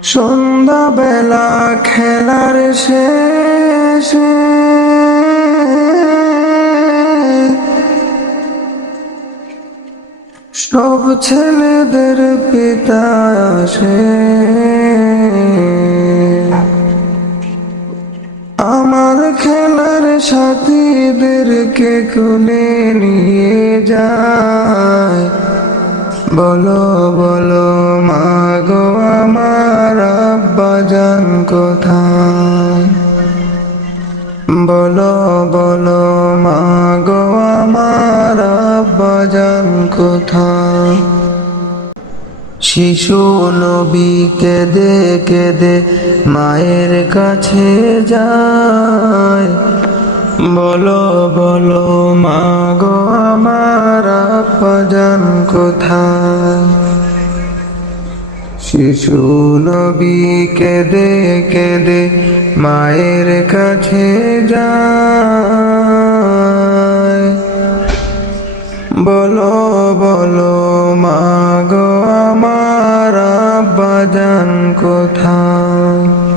সন্ধ্যাবেলা খেলার শেষে সব ছেলেদের পিতা আসে। আমার খেলার সাথীদেরকে কোলে নিয়ে যায়? বলো বলো, মা গো, আমার যান কোথায় বলো বলো মা গো আমার আব্বা যান কোথায় শিশু নবী কেঁদে কেঁদে মায়ের কাছে যায়। বলো বলো মা গো আমার আব্বা যান কোথায় শিশু নবী কেঁদে কেঁদে মায়ের কাছে যায়। বলো বলো মা গো আমার যান কোথায়?